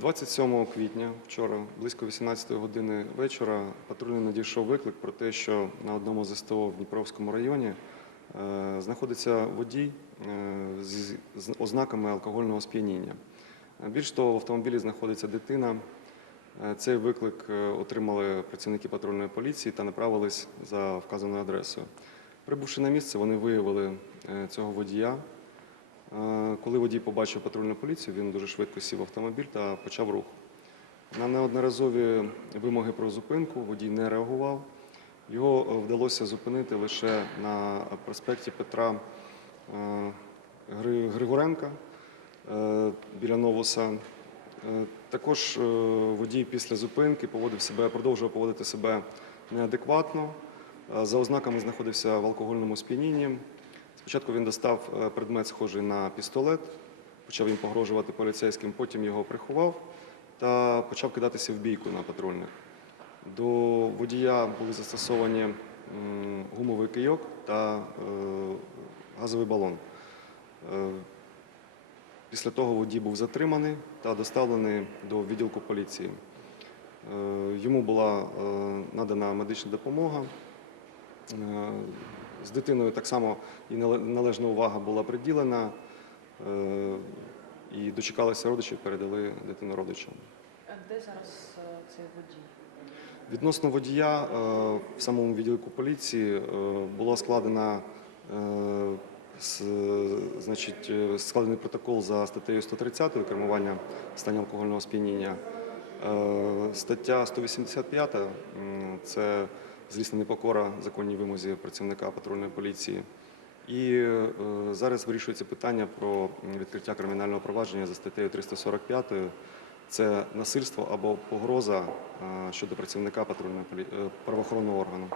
27 квітня, вчора, близько 18 години вечора, патрульний надійшов виклик про те, що на одному з СТО в Дніпровському районі е, знаходиться водій е, з ознаками алкогольного сп'яніння. Е, Більш того, в автомобілі знаходиться дитина. Цей виклик отримали працівники патрульної поліції та направились за вказаною адресою. Прибувши на місце, вони виявили цього водія. Е, Коли водій побачив патрульну поліцію, він дуже швидко сів в автомобіль та почав рух. На неодноразові вимоги про зупинку водій не реагував. Його е, вдалося зупинити лише на проспекті Петра е, Григоренка біля Новуса. Е, Також водій після зупинки поводив себе, продовжував поводити себе неадекватно. За ознаками знаходився в алкогольному сп'янінні. Спочатку він достав е, предмет, схожий на пістолет, почав їм погрожувати поліцейським, потім його приховав та почав кидатися в бійку на патрульних. До водія були застосовані гумовий кийок та е, газовий балон. Е, Після того водій був затриманий та доставлений до відділку поліції. Йому була надана медична допомога. З дитиною так само і нале- належна увага була приділена. Е, І дочекалися родичів, передали дитину родичам. А де зараз е, цей водій? Відносно водія е, в самому відділку поліції була складена значить, складений протокол за статтею 130 кермування стані алкогольного сп'яніння. Стаття 185 це злісна непокора законній вимозі працівника патрульної поліції. І е, зараз вирішується питання про відкриття кримінального провадження за статтею 345 це насильство або погроза е, щодо працівника е, правоохоронного органу.